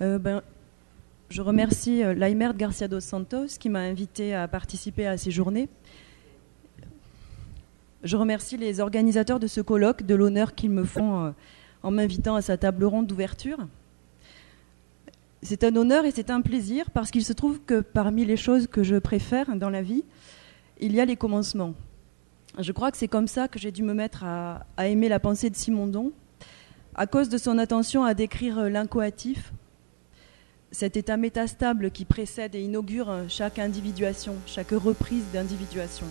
Ben, je remercie Laimert Garcia dos Santos qui m'a invité à participer à ces journées. Je remercie les organisateurs de ce colloque de l'honneur qu'ils me font en m'invitant à sa table ronde d'ouverture. C'est un honneur et c'est un plaisir parce qu'il se trouve que parmi les choses que je préfère dans la vie, il y a les commencements. Je crois que c'est comme ça que j'ai dû me mettre à aimer la pensée de Simondon, à cause de son attention à décrire l'incoatif, cet état métastable qui précède et inaugure chaque individuation, chaque reprise d'individuation.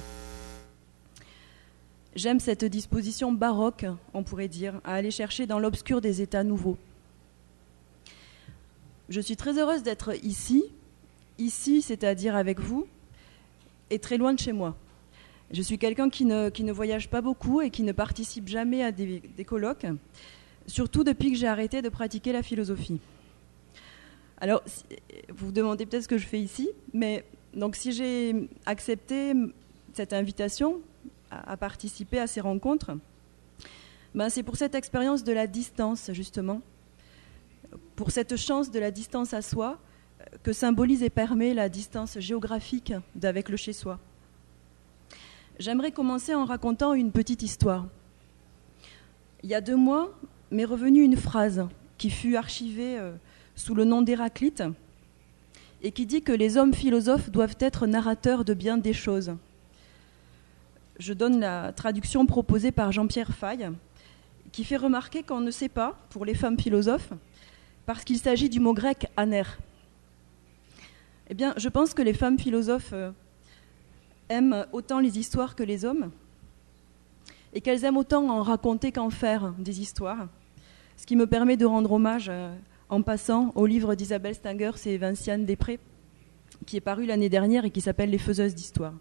J'aime cette disposition baroque, on pourrait dire, à aller chercher dans l'obscur des états nouveaux. Je suis très heureuse d'être ici, c'est-à-dire avec vous, et très loin de chez moi. Je suis quelqu'un qui ne voyage pas beaucoup et qui ne participe jamais à des colloques, surtout depuis que j'ai arrêté de pratiquer la philosophie. Alors, vous vous demandez peut-être ce que je fais ici, mais donc si j'ai accepté cette invitation à participer à ces rencontres, ben c'est pour cette expérience de la distance, justement, pour cette chance de la distance à soi que symbolise et permet la distance géographique d'avec le chez-soi. J'aimerais commencer en racontant une petite histoire. Il y a 2 mois, m'est revenue une phrase qui fut archivée sous le nom d'Héraclite et qui dit que les hommes philosophes doivent être narrateurs de bien des choses. Je donne la traduction proposée par Jean-Pierre Faye, qui fait remarquer qu'on ne sait pas, pour les femmes philosophes, parce qu'il s'agit du mot grec « aner ». Eh bien, je pense que les femmes philosophes aiment autant les histoires que les hommes, et qu'elles aiment autant en raconter qu'en faire des histoires, ce qui me permet de rendre hommage en passant au livre d'Isabelle Stengers et Vinciane Després, qui est paru l'année dernière et qui s'appelle « Les faiseuses d'histoire ».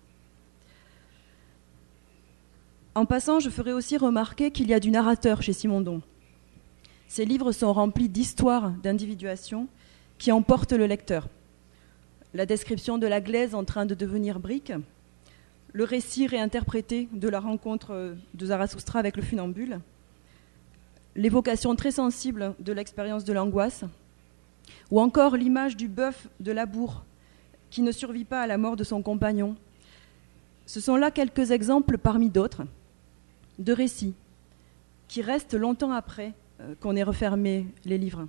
En passant, je ferai aussi remarquer qu'il y a du narrateur chez Simondon. Ces livres sont remplis d'histoires d'individuation qui emportent le lecteur. La description de la glaise en train de devenir brique, le récit réinterprété de la rencontre de Zarathustra avec le funambule, l'évocation très sensible de l'expérience de l'angoisse, ou encore l'image du bœuf de Labour qui ne survit pas à la mort de son compagnon. Ce sont là quelques exemples parmi d'autres de récits qui restent longtemps après qu'on ait refermé les livres.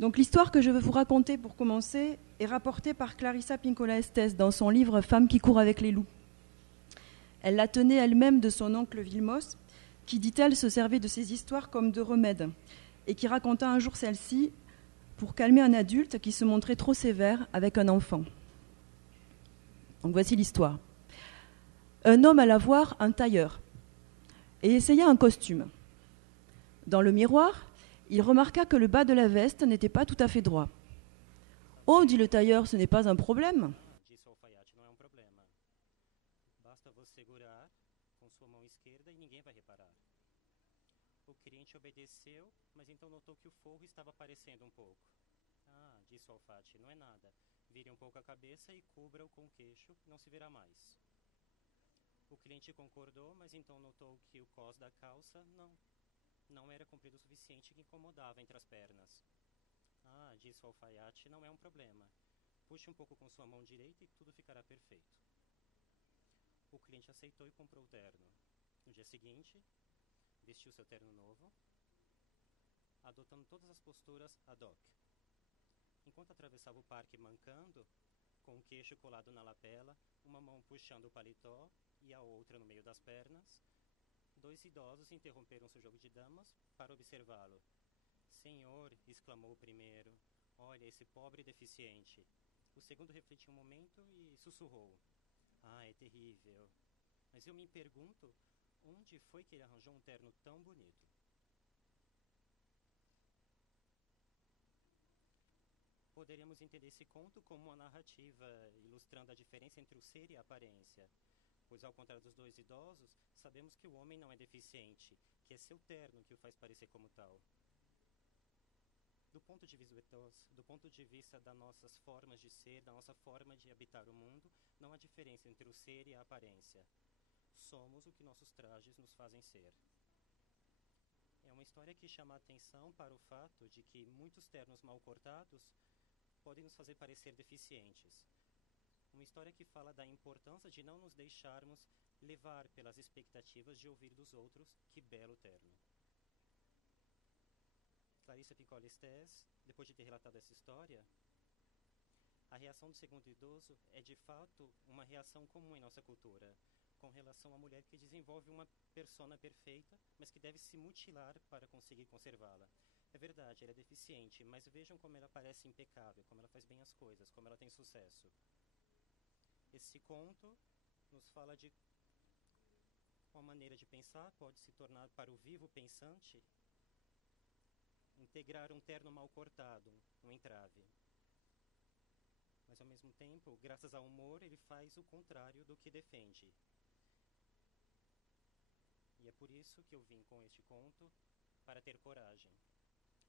Donc l'histoire que je veux vous raconter pour commencer est rapportée par Clarissa Pinkola Estés dans son livre « Femme qui court avec les loups ». Elle la tenait elle-même de son oncle Vilmos, qui, dit-elle, se servait de ces histoires comme de remède, et qui raconta un jour celle-ci pour calmer un adulte qui se montrait trop sévère avec un enfant. Donc voici l'histoire. Un homme alla voir un tailleur et essaya un costume. Dans le miroir, il remarqua que le bas de la veste n'était pas tout à fait droit. « Oh, dit le tailleur, ce n'est pas un problème. » O cliente obedeceu, mas então notou que o forro estava aparecendo pouco. Ah, disse o alfate, não é nada. Vire pouco a cabeça e cubra-o com o queixo, não se verá mais. O cliente concordou, mas então notou que o cós da calça não era comprido o suficiente, que incomodava entre as pernas. Ah, disse o alfaiate, não é problema. Puxe pouco com sua mão direita e tudo ficará perfeito. O cliente aceitou e comprou o terno. No dia seguinte, vestiu seu terno novo, adotando todas as posturas ad hoc. Enquanto atravessava o parque mancando, com o queixo colado na lapela, uma mão puxando o paletó e a outra no meio das pernas, 2 idosos interromperam seu jogo de damas para observá-lo. Senhor, exclamou o primeiro, olha esse pobre deficiente. O segundo refletiu momento e sussurrou. Ah, é terrível. Mas eu me pergunto, onde foi que ele arranjou terno tão bonito? Poderíamos entender esse conto como uma narrativa ilustrando a diferença entre o ser e a aparência, pois ao contrário dos 2 idosos, sabemos que o homem não é deficiente, que é seu terno que o faz parecer como tal. Do ponto de vista das nossas formas de ser, da nossa forma de habitar o mundo, não há diferença entre o ser e a aparência. Somos o que nossos trajes nos fazem ser. É É uma história que chama a atenção para o fato de que muitos ternos mal cortados podem nos fazer parecer deficientes. Uma história que fala da importância de não nos deixarmos levar pelas expectativas de ouvir dos outros que belo terno. Clarissa Pinkola Estés, depois de ter relatado essa história, a reação do segundo idoso é de fato uma reação comum em nossa cultura, com relação à mulher que desenvolve uma persona perfeita, mas que deve se mutilar para conseguir conservá-la. É verdade, ela é deficiente, mas vejam como ela parece impecável, como ela faz bem as coisas, como ela tem sucesso. Esse conto nos fala de uma maneira de pensar pode se tornar para o vivo pensante integrar um terno mal cortado, um entrave. Mas ao mesmo tempo, graças ao humor, ele faz o contrário do que defende. E é por isso que eu vim com este conto, para ter coragem.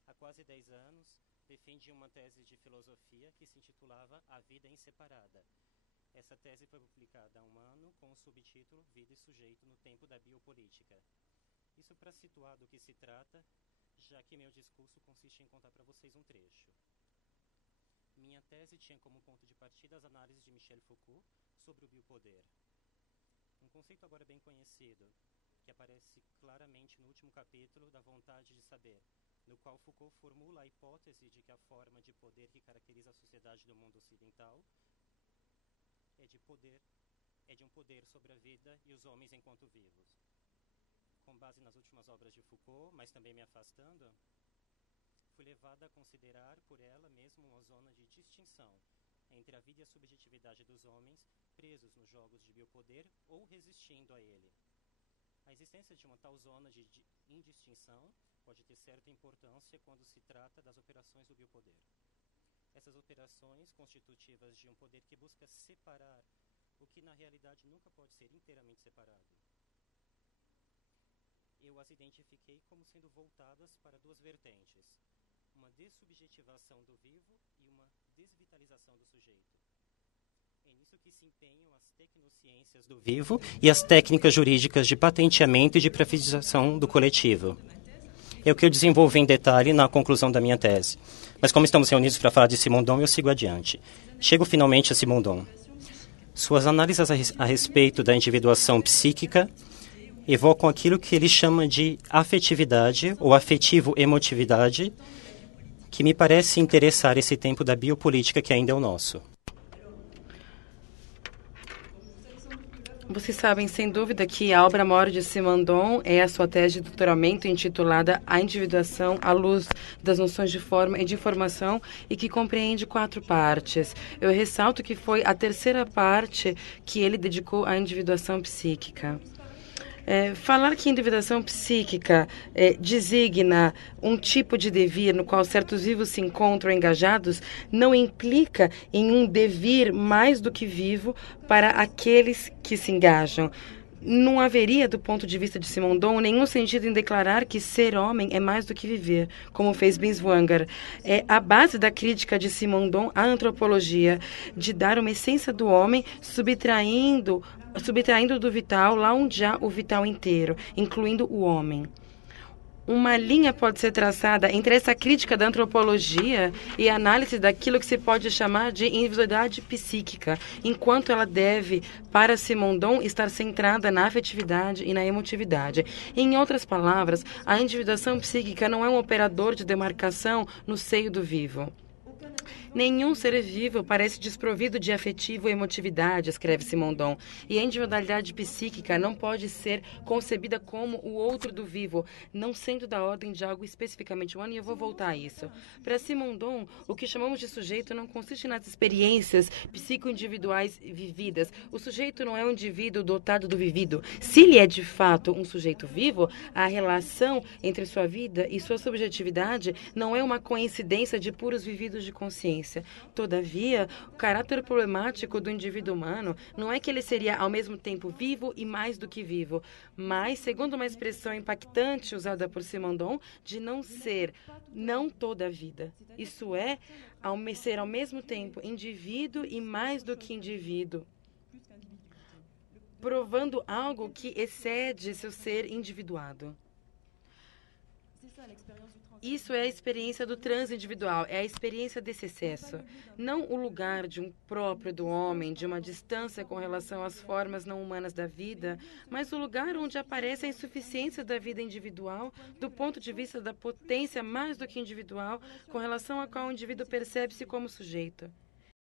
Há quase 10 anos, defendi uma tese de filosofia que se intitulava A Vida Inseparada. Essa tese foi publicada há um ano com o subtítulo Vida e Sujeito no Tempo da Biopolítica. Isso para situar do que se trata, já que meu discurso consiste em contar para vocês um trecho. Minha tese tinha como ponto de partida as análises de Michel Foucault sobre o biopoder. Um conceito agora bem conhecido, que aparece claramente no último capítulo da Vontade de Saber, no qual Foucault formula a hipótese de que a forma de poder que caracteriza a sociedade do mundo ocidental é de um poder sobre a vida e os homens enquanto vivos. Com base nas últimas obras de Foucault, mas também me afastando, fui levada a considerar por ela mesma uma zona de distinção entre a vida e a subjetividade dos homens presos nos jogos de biopoder ou resistindo a ele. A existência de uma tal zona de indistinção pode ter certa importância quando se trata das operações do biopoder. Essas operações constitutivas de um poder que busca separar o que na realidade nunca pode ser inteiramente separado. Eu as identifiquei como sendo voltadas para duas vertentes, uma dessubjetivação do vivo e uma desvitalização do sujeito. É nisso que se empenham as tecnociências do vivo e as técnicas jurídicas de patenteamento e de privatização do coletivo. É o que eu desenvolvi em detalhe na conclusão da minha tese. Mas como estamos reunidos para falar de Simondon, eu sigo adiante. Chego finalmente a Simondon. Suas análises a respeito da individuação psíquica evocam aquilo que ele chama de afetividade ou afetivo-emotividade, que me parece interessar esse tempo da biopolítica que ainda é o nosso. Vocês sabem, sem dúvida, que a obra maior de Simondon é a sua tese de doutoramento intitulada A Individuação à Luz das Noções de Forma e de Informação e que compreende 4 partes. Eu ressalto que foi a terceira parte que ele dedicou à individuação psíquica. Falar que individuação psíquica designa um tipo de devir no qual certos vivos se encontram engajados não implica em um devir mais do que vivo para aqueles que se engajam. Não haveria, do ponto de vista de Simondon, nenhum sentido em declarar que ser homem é mais do que viver, como fez Binswanger. É a base da crítica de Simondon à antropologia, de dar uma essência do homem subtraindo do vital lá onde há o vital inteiro, incluindo o homem. Uma linha pode ser traçada entre essa crítica da antropologia e a análise daquilo que se pode chamar de individualidade psíquica, enquanto ela deve, para Simondon, estar centrada na afetividade e na emotividade. Em outras palavras, a individuação psíquica não é um operador de demarcação no seio do vivo. Nenhum ser vivo parece desprovido de afetivo e emotividade, escreve Simondon, e a individualidade psíquica não pode ser concebida como o outro do vivo, não sendo da ordem de algo especificamente humano, e eu vou voltar a isso. Para Simondon, o que chamamos de sujeito não consiste nas experiências psico-individuais vividas. O sujeito não é um indivíduo dotado do vivido. Se ele é de fato um sujeito vivo, a relação entre sua vida e sua subjetividade não é uma coincidência de puros vividos de consciência. Todavia, o caráter problemático do indivíduo humano não é que ele seria ao mesmo tempo vivo e mais do que vivo, mas, segundo uma expressão impactante usada por Simondon, de não ser não toda a vida. Isso é, ser ao mesmo tempo indivíduo e mais do que indivíduo, provando algo que excede seu ser individuado. Isso é a experiência do transindividual, é a experiência desse excesso. Não o lugar de um próprio do homem, de uma distância com relação às formas não humanas da vida, mas o lugar onde aparece a insuficiência da vida individual do ponto de vista da potência mais do que individual, com relação a qual o indivíduo percebe-se como sujeito.